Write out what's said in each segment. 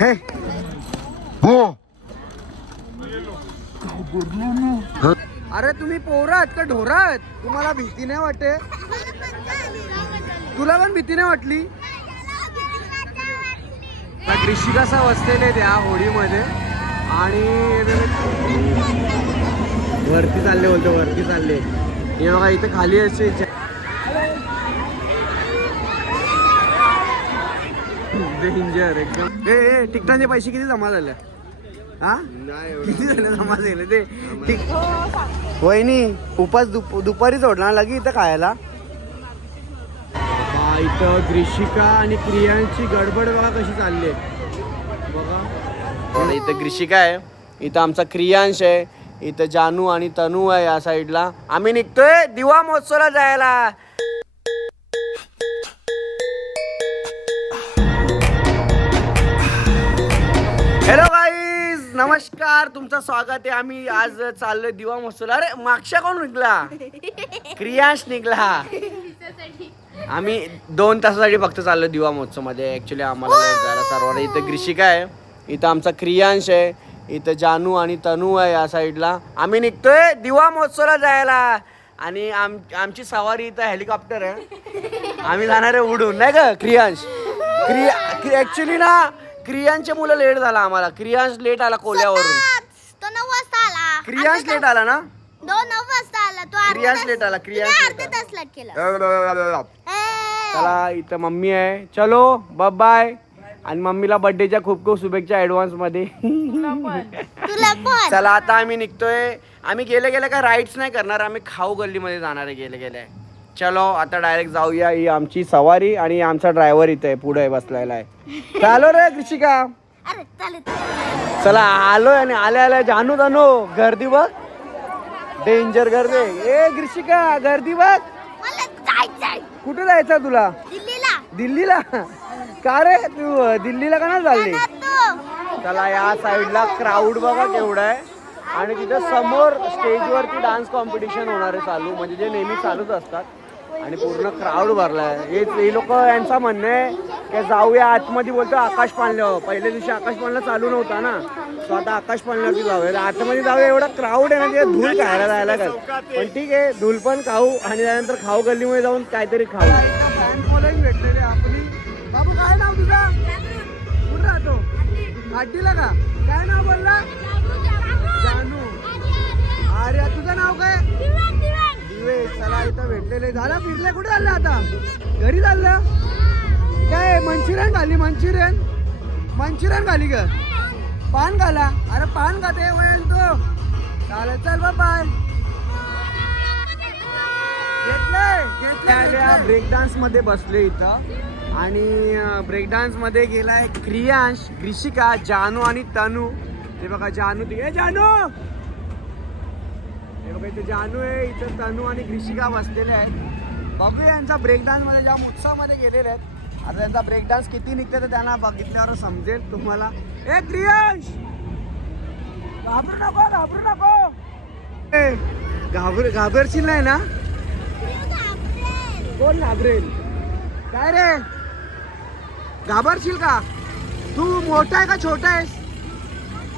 हे? अरे तुम्ही पोरं आहात का ढोरा आहात तुम्हाला भीती नाही वाटते? तुला पण भीती नाही वाटली? कृषी कसा बसलेले त्या होडीमध्ये. आणि वरती चालले बोलतो वरती चालले. हे बघा इथे खाली असे डेंजर एकदम. ए ए तिकटांचे पैसे किती जमा झाले? हा? किती झाले जमा झाले ते? ठीक वहिनी उपास दुप दुपारी सोडणार लगी इथं खायला? इथं ग्रीशिका आणि क्रियांची गडबड बघा कशी चालली आहे. बघा. इथं ग्रीशिका आहे. इथं आमचा क्रियांश आहे. इथं जानू आणि तनू आहे या साईडला आम्ही निघतोय दिवा महोत्सवला जायला. नमस्कार तुमचं स्वागत आहे. आम्ही आज चाललोय दिवा महोत्सवला. अरे मागच्या कोण निघला? क्रियांश निघला. आम्ही दोन तासासाठी फक्त चाललो दिवा महोत्सवमध्ये ऍक्च्युली आम्हाला झाला. सर्वांना इथं ग्रीशिका आहे. इथं आमचा क्रियांश आहे. इथं जानू आणि तनू आहे या साईडला. आम्ही निघतोय दिवा महोत्सवला जायला. आणि आम आमची सवारी इथं हेलिकॉप्टर आहे. आम्ही जाणार आहे उडून. नाही का क्रियांश. क्रिया ऍक्च्युली ना क्रियांचे मुलं लेट झाला आम्हाला. क्रियांश लेट आला कोल्यावरून. तो नऊ वाजता आला. क्रियांश लेट आला ना? दोन नऊ वाजता आला. तो अर्धा क्रियांश तास- लेट आला क्रियांश अर्धा तास लेट केला. चला इथं मम्मी आहे. चलो बाय आणि मम्मीला बर्थडेच्या खूप खूप शुभेच्छा ऍडव्हान्समध्ये. तुला पण. चला आता आम्ही निघतोय. आम्ही गेले गेले काय राईड्स नाही करणार. आम्ही खाऊ गल्लीमध्ये जाणार आहे गेले गेले चलो आता डायरेक्ट जाऊया ही आमची सवारी आणि आमचा ड्रायव्हर इथे आहे पुढे बसलेला आहे. चालो रे कृषिका. अरे चला आलोय आणि आल्या आल्या जानू जाणू गर्दी बघ डेंजर गर्दी ए कृषिका गर्दी बघ मला जायचंय. कुठे जायचं तुला? दिल्लीला. दिल्लीला? का रे तू अ, दिल्लीला का नाही चालली? तू. त्याला या साईडला क्राऊड बघा केवढा आहे. आणि तिथे समोर स्टेजवरती डान्स कॉम्पिटिशन होणार आहे चालू. म्हणजे जे नेहमी चालूच असतात. आणि पूर्ण क्राऊड भरलाय. हे हे लोक यांचा म्हणणं आहे की जाऊया आतमध्ये बोलतो आकाश पाळण्यावर पहिल्या दिवशी आकाश पाळणा चालू नव्हता ना. तो आता आकाश पाळण्यावरती जाऊया. आतमध्ये जाऊया एवढा क्राऊड आहे ना ते धूल खायला जायला का पण ठीक आहे धूल पण खाऊ आणि त्यानंतर खाऊ गल्लीमध्ये जाऊन काहीतरी खाऊ. भेटलेली आपली. बाबू काय नाव तुझा? कुठं राहतो? का? काय नाव बोलला? जानू अरे तुझं नाव काय? दिवे चला इथं भेटलेले. झालं फिरले. कुठे चाललं आता? घरी चाललं? काय मंचुरियन खाली मंचुरियन? मंचुरियन खाली ग. पान खाला अरे पान खाते वळेल तो. चालेल चल घेतलंय घेतल्या ब्रेक डान्समध्ये बसले इथं. आणि ब्रेक डान्समध्ये गेलाय क्रियांश ग्रिशिका जानू आणि तनू. ते बघा जानू ती ए जानू! बघा इथे जानू आहे इथं तनू आणि ग्रिशिका बसलेले आहेत. बघू यांचा ब्रेक डान्स ज्या उत्सवामध्ये गेलेले आहेत. आता त्यांचा ब्रेक डान्स किती निघते तर त्यांना बघितल्यावर समजेल तुम्हाला. ए क्रियांश! घाबरू नको घाबरू नको! ए, घाबर घाबरशील नाही ना? कोण घाबरेल? काय रे? घाबरशील का? तू मोठा आहे का छोटा आहेस?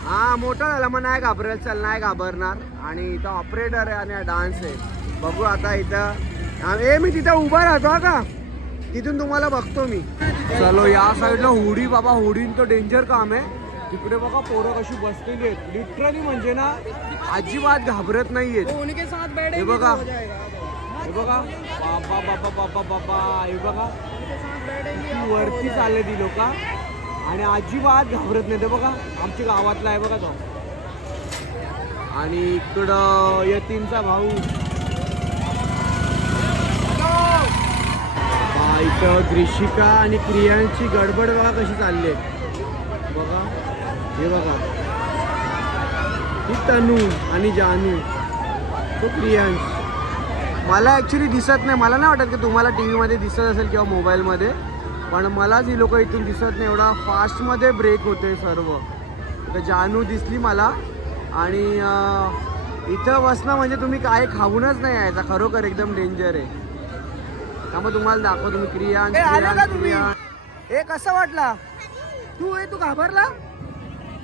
हा मोठा झाला मग नाही घाबरेल चल नाही घाबरणार. आणि इथं ऑपरेटर आहे आणि डान्स आहे. बघू आता इथं. ए मी तिथं उभा राहतो हा का? तिथून तुम्हाला बघतो मी. चलो या साईडला होडी बाबा होडीन तो डेंजर काम आहे. तिकडे बघा पोरं कशी बसलेली आहेत. लिटरली म्हणजे ना अजिबात घाबरत नाहीयेत. हे बघा. हे बघा. बाबा बाबा बाबा बाबा. हे बघा. किती वरती चालले ती लोक. आणि अजिबात घाबरत नाही ते बघा आमच्या गावातला आहे बघा तो. आणि इकडं यतीनचा भाऊ. इथं ग्रीषिका आणि क्रियांची गडबड बघा कशी चालली आहे. बघा हे बघा. ही तनू आणि जानू तो क्रियांश मला ॲक्च्युली दिसत नाही. मला नाही वाटत की तुम्हाला टी व्हीमध्ये दिसत असेल किंवा मोबाईलमध्ये पण मलाच ही लोक इथून दिसत नाही. एवढा फास्टमध्ये ब्रेक होते सर्व. तर जानू दिसली मला. आणि इथं बसणं म्हणजे तुम्ही काय खाऊनच नाही यायचा. खरोखर एकदम डेंजर आहे. त्यामुळे तुम्हाला दाखवतो तुम्ही? क्रिया. ए कसा वाटला? तू ए तू घाबरला?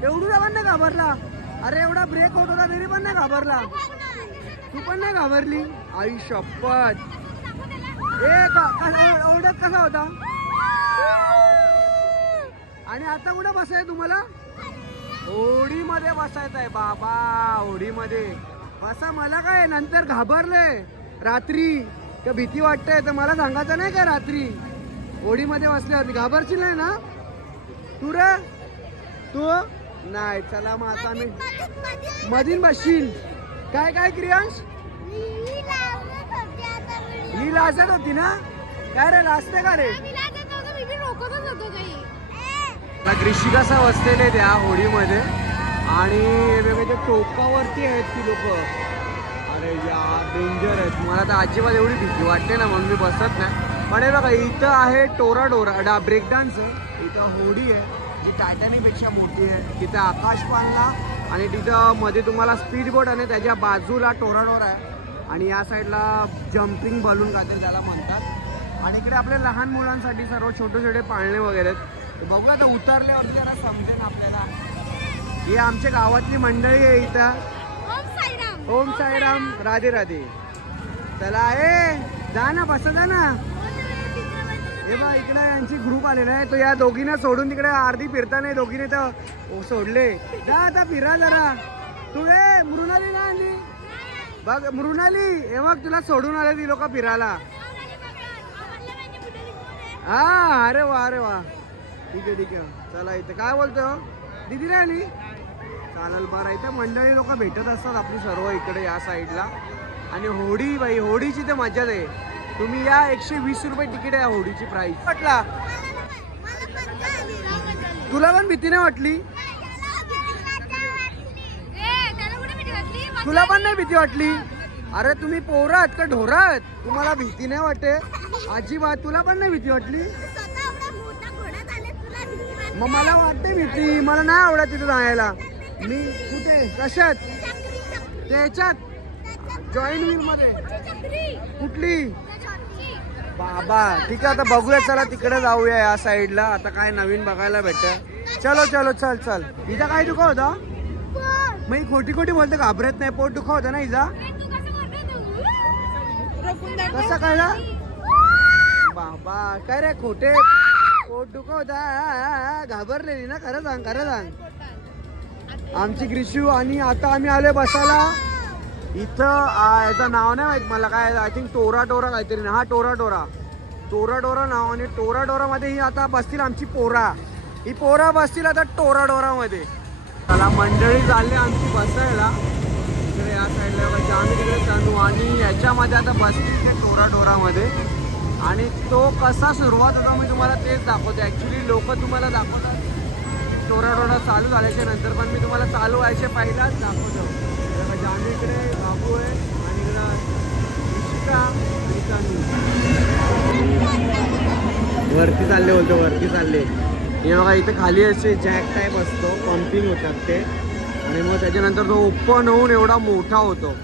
एवढूला पण नाही घाबरला. अरे एवढा ब्रेक होत होता तरी पण नाही घाबरला. तू पण नाही घाबरली? आई शपथ. ए एवढ्यात कसा होता? आणि आता कुठे बसाय तुम्हाला? होडीमध्ये बसायचं आहे बाबा होडीमध्ये असं मला काय नंतर घाबरले. रात्री का भीती वाटते तर मला सांगायचं नाही का रात्री? होडीमध्ये बसल्यावरती घाबरशील नाही ना? तू रे? तू? नाही चला मग आता मी मधीन बसशील. काय काय क्रियांश? ही लाजत होती ना? काय रे लाजते का रे? आता ग्रीशी कसा बसलेले त्या होडीमध्ये. आणि वेगवेगळ्या ते टोकावरती आहेत ती लोक. अरे या डेंजर आहेत. मला तर अजिबात एवढी भीती वाटते ना म्हणून मी बसत नाही. पण हे बघा इथं आहे टोरा डोरा डा ब्रेक डान्स आहे. इथं होडी आहे जी टायटॅनिकपेक्षा मोठी आहे. तिथं आकाश पालला आणि तिथं मध्ये तुम्हाला स्पीड बोट आणि त्याच्या बाजूला टोरा डोरा आहे. आणि या साईडला जम्पिंग बलून काहीतरी त्याला म्हणतात. आणि इकडे आपल्या लहान मुलांसाठी सर्व छोटे छोटे पाळणे वगैरे आहेत. बघूया तर उतरल्यावरती जरा समजेल आपल्याला. ही आमच्या गावातली मंडळी आहे इथं. ओम साईराम. राधे राधे. चला ए जा ना बसा जा ना. हे बा इकडे यांची ग्रुप आलेला आहे. तो या दोघींना सोडून तिकडे अर्धी फिरता नाही दोघीने तर सोडले. जा आता फिरा जरा. तू ए मृणाली ना आली. बघ मृणाली हे बघ तुला सोडून आले ती लोक फिरायला. हा अरे वा अरे वा. ठीक आहे ठीक आहे. चला इथं. काय बोलतो हो? दिदी नाही आली? चालेल बरं. इथं मंडळी लोक भेटत असतात आपली सर्व इकडे या साईडला. आणि होडी बाई होडीची तर मजाच आहे. तुम्ही या एकशे वीस रुपये तिकीट आहे या होडीची प्राईस वाटला तुला पण भीती नाही वाटली? तुला पण नाही भीती वाटली? अरे तुम्ही पोरात का ढोरात तुम्हाला भीती नाही वाटते? अजिबात. तुला पण नाही भीती वाटली? मग मला वाटते भीती मला नाही आवडत तिथे जायला. मी कुठे? कशात? त्याच्यात? जॉईन व्हील मध्ये. कुठली? बाबा ठीक आहे आता बघूया चला तिकडे जाऊया या साईडला. आता काय नवीन बघायला भेटत. चलो चलो चल चल. इथं काय दुखा होता? मग ही खोटी खोटी बोलते घाबरत नाही. पोट दुखा होता ना इजा कसं कळलं? बाबा काय रे खोटे? पोट दुखा होता घाबरलेली ना खरं सांग खरं सांग. आमची ग्रीशू आणि आता आम्ही आले बसायला. इथं याचं नाव नाही माहीत मला काय आय थिंक टोरा टोरा काहीतरी ना हा टोरा टोरा टोरा टोरा नाव आणि टोरा टोरा मध्ये ही आता बसतील आमची पोरा. ही पोरा बसतील आता टोरा डोरा मध्ये त्याला मंडळी चालली आमची बसायला. इकडे या साईडला आम्ही तिकडे चालू. आणि याच्यामध्ये आता बसतील ते टोरा डोरामध्ये आणि तो कसा सुरुवात होता मी तुम्हाला तेच दाखवतो. ॲक्च्युली लोक तुम्हाला दाखवतात. टोरा चालू झाल्याच्यानंतर पण मी तुम्हाला चालू व्हायचे पहिलाच दाखवतो. हे बघा, इकडे बाबू आहे आणि इकडं वरती चालले बोलतो वरती चालले. हे बघा इथे खाली असे जॅक टाईप असतो पंपिंग होतात ते. आणि मग त्याच्यानंतर तो ओपन होऊन एवढा मोठा होतो.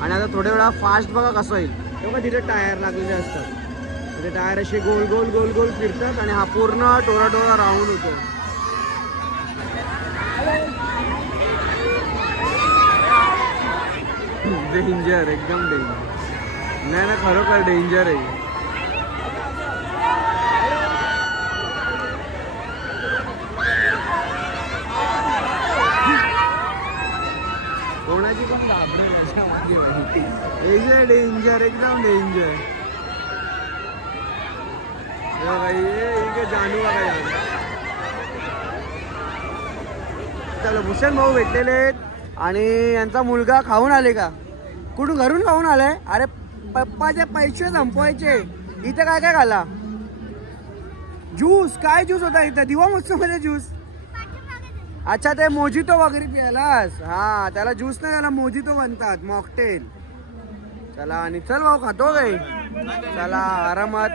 आणि आता थोड्या वेळा फास्ट बघा कसं येईल. हे बघा तिथे टायर लागलेले असतात. ते टायर असे गोल गोल गोल गोल फिरतात आणि हा पूर्ण टोरा टोरा राऊंड होतो. डेंजर एकदम डेंजर नाही ना खरोखर डेंजर आहे. कोणाची पण घाबरेल डेंजर एकदम डेंजर हो चला भूषण भाऊ भेटलेले आहेत. आणि यांचा मुलगा खाऊन आले का? कुठून घरून खाऊन आलाय? अरे पप्पाचे पैसे संपवायचे. इथे काय काय खाला ज्यूस काय ज्यूस होता इथं? दिवा मस्त मध्ये ज्यूस. अच्छा ते मोजितो वगैरे प्यायलास? हा त्याला ज्यूस नाही त्याला मोजितो म्हणतात मॉकटेल. चला आणि चल भाऊ खातो काही चला आरामात.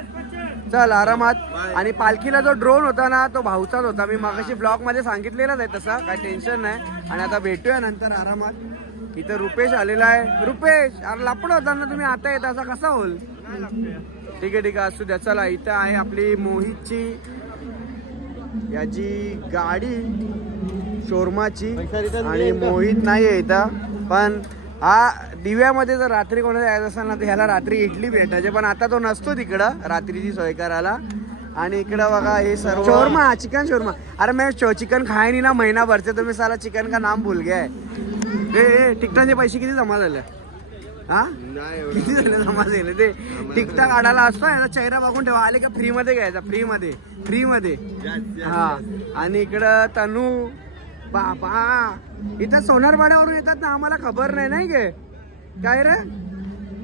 चल आरामात. आणि पालखीला जो ड्रोन होता ना तो भाऊचाच होता. मी मागाशी ब्लॉगमध्ये सांगितलेलाच आहे तसा. काय टेन्शन नाही. आणि आता भेटूया नंतर आरामात. इथं रुपेश आलेला आहे. रुपेश अरे लपड होता ना तुम्ही. आता येत असा कसा होईल? ठीक आहे ठीक आहे. असू द्या. चला इथं आहे आपली मोहितची याची गाडी शोरमाची. आणि मोहित नाही आहे इथं. पण हा दिव्यामध्ये जर रात्री कोणाला यायचं असेल ना तर ह्याला रात्री इडली भेटायचे. पण आता तो नसतो तिकडं रात्रीची सोय करायला. आणि इकडं बघा हे सर्व शोरमा चिकन शोरमा अरे मैं चिकन खाय नाही ना महिनाभर से तुम्ही साला चिकन का नाम भूल गया है ए तिकटाचे पैसे किती जमा झाले? हा? किती झाले जमा झाले ते? तिकटा काढायला असतो याचा चेहरा बघून ठेवा. आले का फ्री मध्ये घ्यायचा? फ्री मध्ये फ्री मध्ये हा. आणि इकडं तनू बाबा इथं सोनारपाड्यावरून येतात ना आम्हाला खबर नाही नाही गे. काय रे?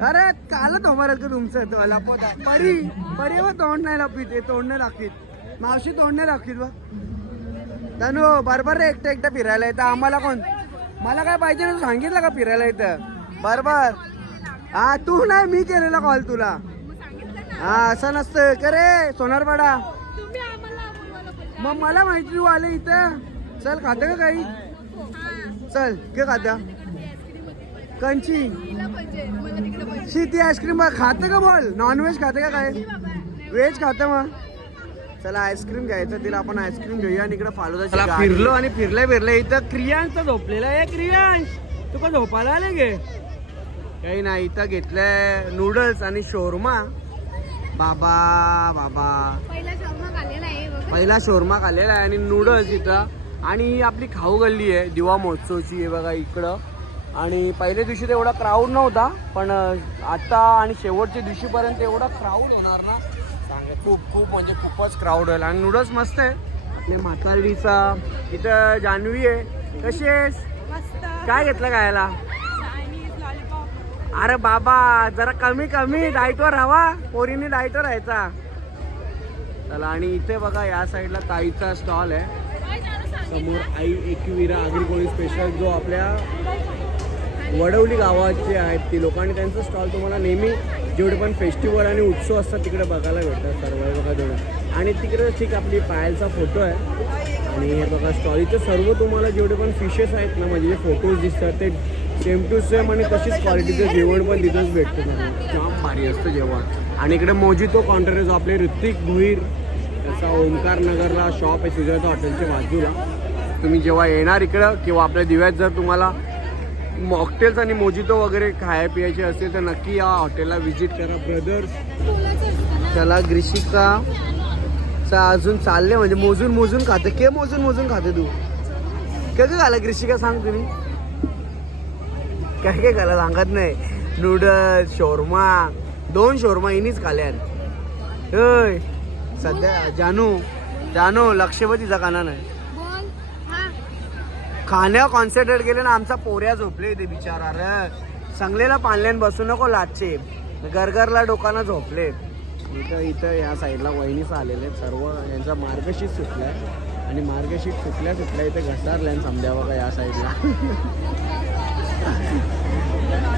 अरे काल उभं का तुमचं? तो लपवता. परी परी व तोंड नाही लपित ते तोंड नाही दाखवीत. मावशी तोंड नाही दाखवीत बा. तनू बरोबर रे एकटं एकटं फिरायला येतं. आम्हाला कोण? मला काय पाहिजे ना तू सांगितलं का फिरायला येतं बरोबर. हा तू नाही मी केलेला कॉल तुला. हा असं नसतं. का रे सोनारपाडा. मग मला माहिती तू आले इथं. चल खातं का काही? चल के खात्या कंची शी आईस्क्रीम खातं का बोल? नॉनव्हेज खाते का काय? व्हेज खातं मग. चला आईस्क्रीम घ्यायचं तिला आपण आईस्क्रीम घेऊया आणि इकडे फालुदा फिरलो आणि फिरले फिरले इथं क्रियांश झोपलेला आहे क्रियांश. तू का झोपायला आले गे? काही नाही इथं घेतलंय नूडल्स आणि शोरमा. बाबा बाबा. पहिला शोरमा खाल्लेला आहे आणि नूडल्स इथं. आणि ही आपली खाऊ गल्ली आहे दिवा महोत्सवची आहे बघा इकडं. आणि पहिल्या दिवशी तर एवढा क्राऊड नव्हता पण अं, आता आणि शेवटच्या दिवशीपर्यंत एवढा क्राऊड होणार ना? सांगे खूप खूप म्हणजे खूपच क्राऊड होईल. आणि नूडल्स मस्त आहे. आपल्या म्हातारीचा इथं जान्हवी आहे. कशी आहेस? काय घेतलं खायला? अरे बाबा जरा कमी कमी. डाईटवर हवा पोरीने डाईटवर राहायचा. चला आणि इथे बघा या साईडला ताईचा स्टॉल आहे. समोर आई एकविरा आगरी कोळी स्पेशल जो आपल्या वडवली गावाचे आहेत ती लोक आणि त्यांचा स्टॉल तुम्हाला नेहमी जेवढे पण फेस्टिवल आणि उत्सव असतात तिकडे बघायला भेटतात सर्व. हे बघा तेवढं आणि तिकडे ठीक आपली पायलचा फोटो आहे. आणि हे बघा स्टॉल इथे सर्व तुम्हाला जेवढे पण फिशेस आहेत ना म्हणजे जे फोटोज दिसतात ते सेम टू सेम आणि तशीच क्वालिटीचं जेवण पण तिथंच भेटतं जाम भारी असतं जेवण. आणि इकडे मोजितो काउंटर आहे जो आपले ऋतिक भुईर त्याचा ओंकार नगरला शॉप आहे सुजाता हॉटेलच्या बाजूला. तुम्ही जेव्हा येणार इकडं किंवा आपल्या दिव्यात जर तुम्हाला मॉकटेल्स आणि मोजितो वगैरे खाया पियायचे असेल तर नक्की या हॉटेलला व्हिजिट करा ब्रदर्स त्याला ग्रिशिका. चा अजून चालले म्हणजे मोजून मोजून खाते. के मोजून मोजून खाते तू? काय काय खाला ग्रिशिका सांग तुम्ही? काय काय खाला? सांगत नाही. नूडल्स शोरमा दोन शोरमा इनीच खाल्यान होय. सध्या जानू. जानू लक्षपतीचा काना नाही. खाण्यावर कॉन्सन्ट्रेट केले ना आमचा पोऱ्या झोपले इथे बिचारा रे संगलेला पाणल्यान बसू नको लाटचे गरगरला डोकानं झोपले. इथं इथं या साईडला वहिनीच आलेले आहेत सर्व. यांचा मार्गशीट आहे आणि मार्गशीट सुटल्या सुटल्या इथे घसारल्या समजा बघा या साईडला.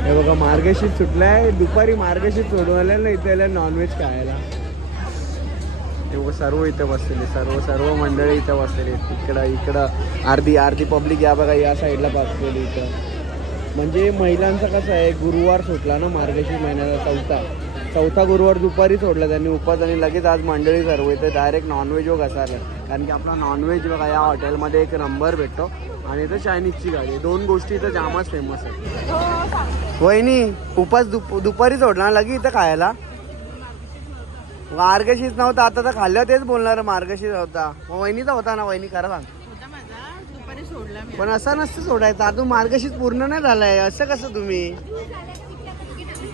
हे बघा मार्गशीट सुटलाय. दुपारी मार्गशीट सोडून ना इथे नॉनव्हेज खायला. बघा सर्व इथं बसलेले सर्व सर्व मंडळी इथं बसलेले. इकडं इकडं. अर्धी अर्धी पब्लिक या बघा या साईडला बसलेली इथं. म्हणजे महिलांचं कसं आहे गुरुवार सुटला ना मार्गशीर महिन्याचा चौथा. चौथा गुरुवार दुपारी सोडला त्यांनी उपास आणि लगेच आज मंडळी सर्व इथं डायरेक्ट नॉनव्हेज व घसारलं. कारण की आपला नॉनव्हेज बघा या हॉटेलमध्ये एक नंबर भेटतो. आणि इथं चायनीजची गाडी. दोन गोष्टी इथं जामच फेमस आहे वहिनी उपास दुप दुपारी सोडला लगे इथं खायला. मार्गशीच नव्हता आता तर खाल्लं तेच बोलणार मार्गशीच होता. मग वहिनीचा होता ना वहिनी करा सांग. पण असं नसतं सोडायचं अजून मार्गशीच पूर्ण नाही झालाय असं कसं तुम्ही?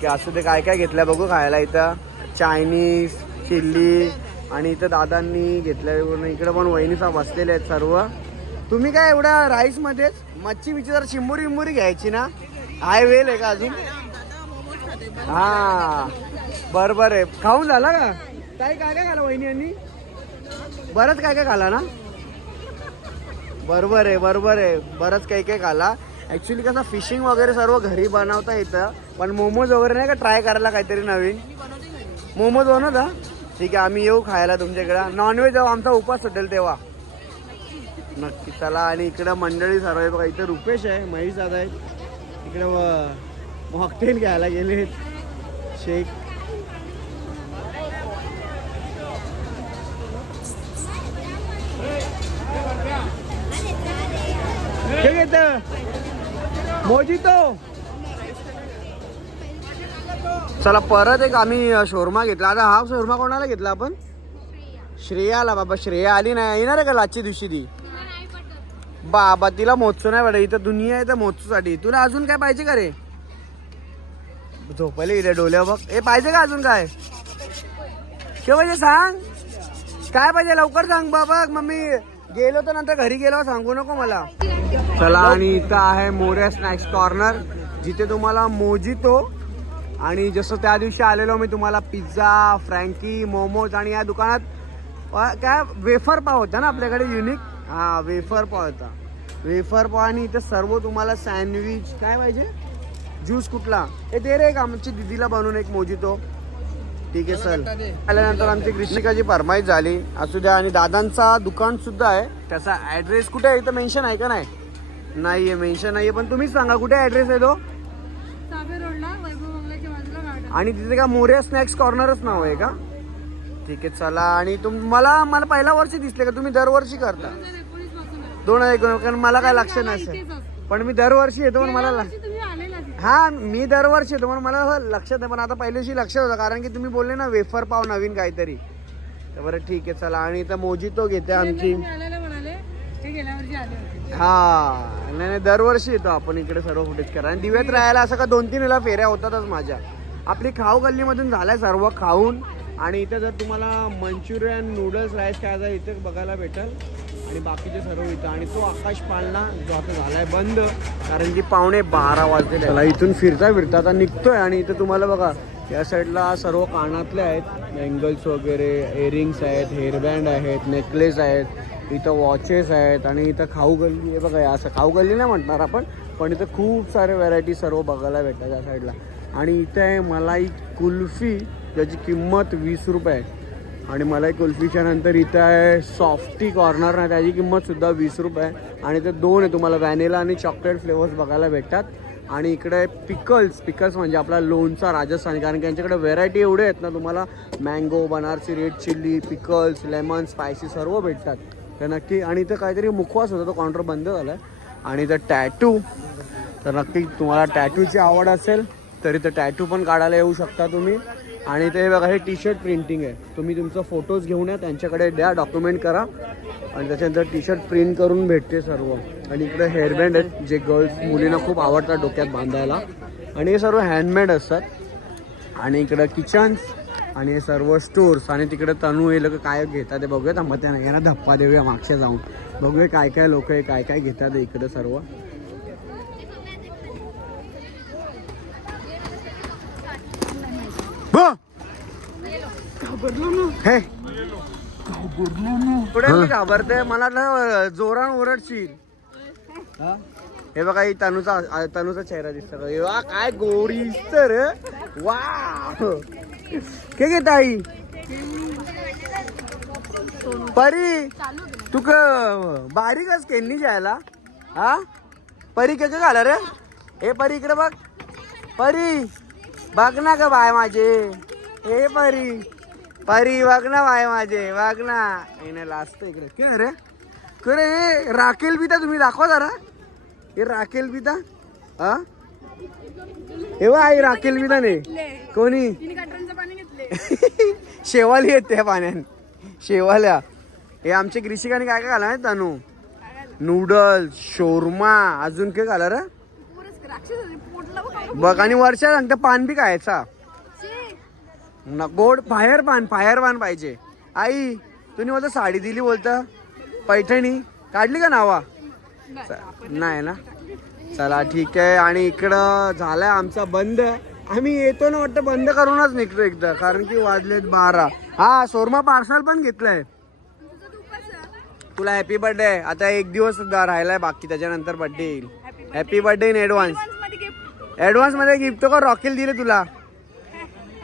असू दे काय काय घेतलंय बघू खायला इथं. चायनीज चिल्ली आणि इथं दादांनी घेतलंय पूर्ण. इकडे पण वहिनीचा बसलेले आहेत सर्व. तुम्ही काय एवढ्या राईस मध्येच? मच्छी बिच्छी जर चिंबुरी विंबुरी घ्यायची ना? हाय वेल आहे का अजून? हा. बरोबर आहे. खाऊन झाला का? ताई काय काय खाला वहिनी यांनी? बरंच काय काय खाला ना? बरोबर आहे बरोबर आहे. बरंच काही काही खाला. ॲक्च्युली कसं फिशिंग वगैरे सर्व घरी बनवता येतं. पण मोमोज वगैरे नाही का ट्राय करायला काहीतरी नवीन? मोमोज बनवता ठीक आहे आम्ही येऊ खायला तुमच्याकडं. नॉनव्हेज जेव्हा आमचा उपास सुटेल तेव्हा. नक्की चला. आणि इकडं मंडळी सर्व आहे. बघा इथं रुपेश आहे महेश दादा आहेत. इकडं मॉकटेल घ्यायला गेले शेख. काय घेत मोजितो चला परत एक आम्ही शोरमा घेतला. आता हा शोरमा कोणाला घेतला आपण? श्रेयाला. बाबा श्रेया आली नाही. येणार आहे का लाची दिवशी ती? बाबा तिला मोजतो नाही पाहिजे इथं दुनिया आहे तर मोजूसाठी तुला अजून काय पाहिजे का रे? झोपले इथे डोल्या बघ. ए पाहिजे का अजून काय? के पाहिजे म्हणजे सांग. काय पाहिजे? लवकर सांग बाबा मग मी गेलो तर नंतर घरी गेलो सांगू नको मला. चला आणि इथं आहे मोऱ्या स्नॅक्स कॉर्नर. जिथे तुम्हाला मोजितो आणि जसं त्या दिवशी आलेलो मी तुम्हाला पिझ्झा फ्रँकी मोमोज आणि या दुकानात काय वेफर पाव होता ना आपल्याकडे युनिक हा वेफर पाव होता. वेफर पाव आणि इथं सर्व तुम्हाला सँडविच काय पाहिजे? ज्यूस कुठला? हे दे रे एक आमची दिदीला बनवून एक मोजितो. ठीक आहे सर आल्यानंतर आमची कृष्णिकाची फरमाईश झाली. असू द्या आणि दादांचा दुकान सुद्धा आहे. त्याचा ऍड्रेस कुठे आहे? इथं मेन्शन आहे का नाही? नाहीये मेन्शन नाहीये पण तुम्हीच सांगा कुठे ऍड्रेस आहे तो? साबे रोडला वैभव बंगल्याच्या बाजूला गार्डन आणि तिथे का मोर्या स्नॅक्स कॉर्नरच नाव आहे का? ठीक आहे चला. आणि तुम मला मला पहिल्या वर्षी दिसले का? तुम्ही दरवर्षी करता. एकोणीसपासून आहे. दोन हजार एकोणीस कारण मला काय लक्ष मला नसेल. इथेच असतो. पण मी दरवर्षी येतो पण मला गेल्या लक्ष वर्षी तुम्ही आलेला तिथे. हा मी दरवर्षी येतो पण मला असं लक्षात नाही पण आता पहिल्या दिवशी लक्षात होतं कारण की तुम्ही बोलले ना वेफर पाव नवीन काहीतरी. तर बरं ठीक आहे चला. आणि इथं मोजितो घेते आमची तुम्ही आलेले म्हणाले ते गेल्या वर्षी आले होते. हा. नाही नाही दरवर्षी येतो आपण इकडे सर्व फुटेज करा आणि दिव्यात राहायला असं का दोन तीन वेळा फेऱ्या होतातच माझ्या. आपली खाऊ गल्लीमधून झालाय सर्व खाऊन. आणि इथं जर तुम्हाला मंचुरियन नूडल्स राईस काय आहे इथे बघायला भेटेल. आणि बाकीचे सर्व इथं. आणि तो आकाश पाळणा जो आता झालाय बंद कारण की पावणे बारा वाजलेले चला इथून फिरता फिरता आता निघतोय. आणि इथं तुम्हाला बघा या साईडला सर्व कानातले आहेत. बँगल्स वगैरे इयरिंग्स आहेत हेअरबँड आहेत नेकलेस आहेत. इथं वॉचेस आहेत आणि इथं खाऊ गल्ली आहे. बघा असं खाऊ गल्ली नाही म्हणणार आपण पण इथं खूप सारे व्हरायटी सर्व बघायला भेटतात या साईडला आणि इथं आहे मलाई कुल्फी ज्याची किंमत वीस रुपये आहे. आणि मलाई कुल्फीच्या नंतर इथं आहे सॉफ्टी कॉर्नर ना त्याची किंमतसुद्धा वीस रुपये आहे. आणि इथे दोन आहे तुम्हाला व्हॅनिला आणि चॉकलेट फ्लेवर्स बघायला भेटतात. आणि इकडे पिकल्स पिकल्स म्हणजे आपला लोणचा राजस्थानी कारण की यांच्याकडे व्हेरायटी एवढे आहेत ना तुम्हाला mango Banarasi red chilli pickles lemon spicy सर्व भेटतात. तर नक्की? आणि इथं काहीतरी मुखवास होता तो काउंटर बंद झाला आहे आणि इथं टॅटू तर नक्की तुम्हाला टॅटूची आवड असेल तर इथं टॅटू पण काढायला येऊ शकता तुम्ही. आणि ते बघा हे टी शर्ट प्रिंटिंग आहे. तुम्ही तुमचं फोटोज घेऊन या त्यांच्याकडे द्या डॉक्युमेंट करा. आणि त्याच्यानंतर टी शर्ट प्रिंट करून भेटते सर्व. आणि इकडे हेअरबँड आहेत जे गर्ल्स मुलींना खूप आवडतात डोक्यात बांधायला. आणि हे सर्व हँडमेड असतात. आणि इकडं किचन्स आणि हे सर्व स्टोर्स आणि तिकडे तनू हे लोक काय घेतात ते बघूया थांबा त्या नाही यांना धप्पा देऊया मागच्या जाऊन. बघूया काय काय लोक आहे काय काय घेतात इकडे सर्व. ब! हे! पुढे मी घाबरते. मला वाटलं जोरान ओरडशील. हा? हे बघा ही तनुचा तनुचा चेहरा दिसतो काय गोरी तर वा के घेत ताई. परी तू बारीक अस केली जायला हा? परी के घाला रे. हे परी इकडे बघ. परी बघ ना ग बाय माझे. हे परी. परी बघ ना बाय माझे बघ ना. येणे लाजतो इकडे. काय रे? करे हे राखेल बिता तुम्ही दाखवा जरा. हे राखेल बिता हा? हे बघ आई राखेल बिता नाही कोणी तिने गटरांचं पाणी घेतले शेवाली येते पाण्यान. शेवाल्या. हे आमच्या कृषिकाने काय काय घाला माहिती तनू? नूडल्स शोरमा अजून काय घाला रे बघ आणि वर्षा सांगते पान बी खायचा. ना गोड फायर पान फायर पान पाहिजे. आई तुम्ही मला साडी दिली बोलता? पैठणी. काढली का नावा? नाही ना? चला ठीक आहे. आणि इकडं झालाय आमचा बंद. आम्ही येतो ना वाटतं बंद करूनच निघतो एकदा कारण की वाजलेत बारा. हा सोरमा पार्सल पण घेतलंय. तुला हॅपी बर्थडे आता एक दिवस सुद्धा राहिलाय बाकी त्याच्यानंतर बर्थडे येईल. हॅपी बर्थडे इन ऍडव्हान्स ऍडव्हान्समध्ये गिफ्ट का रॉकेल दिले तुला?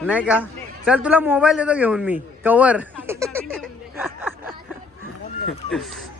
नाही का? चल तुला मोबाईल देतो घेऊन मी. कवर